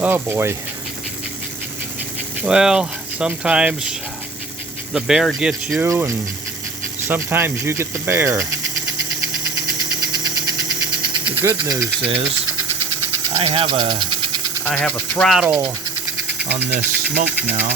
Oh boy. Well, sometimes the bear gets you and sometimes you get the bear. The good news is I have a throttle on this smoke now.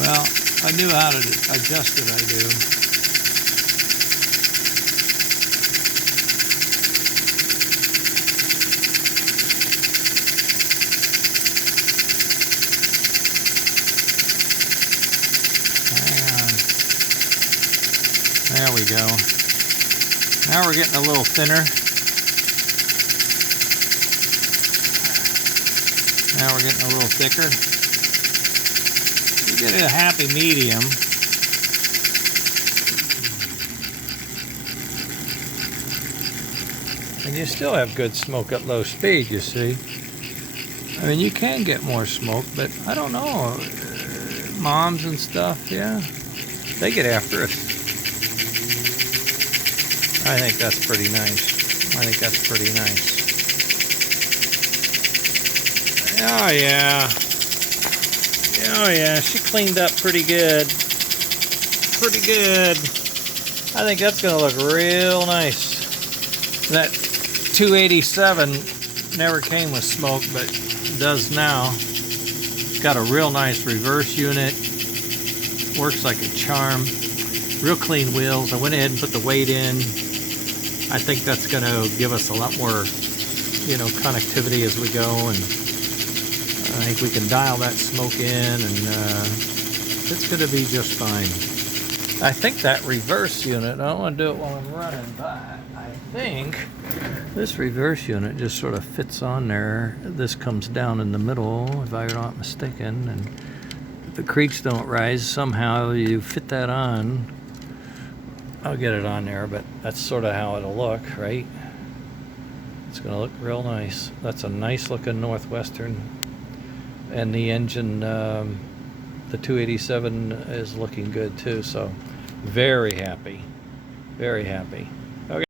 Well, I knew how to adjust it, I do. There we go. Now we're getting a little thinner. Now we're getting a little thicker. You get a happy medium. And you still have good smoke at low speed, you see. I mean, you can get more smoke, but I don't know. Moms and stuff, yeah, they get after it. I think that's pretty nice. I think that's pretty nice. Oh yeah. Oh yeah, she cleaned up pretty good. Pretty good. I think that's gonna look real nice. That 287 never came with smoke, but does now. It's got a real nice reverse unit. Works like a charm. Real clean wheels. I went ahead and put the weight in. I think that's going to give us a lot more, connectivity as we go, and I think we can dial that smoke in, and it's going to be just fine. I think that reverse unit, I don't want to do it while I'm running, but I think this reverse unit just sort of fits on there. This comes down in the middle, if I'm not mistaken, and if the creaks don't rise, somehow you fit that on. I'll get it on there, but that's sort of how it'll look, right? It's going to look real nice. That's a nice looking Northwestern. And the engine, the 287 is looking good too, so very happy. Very happy.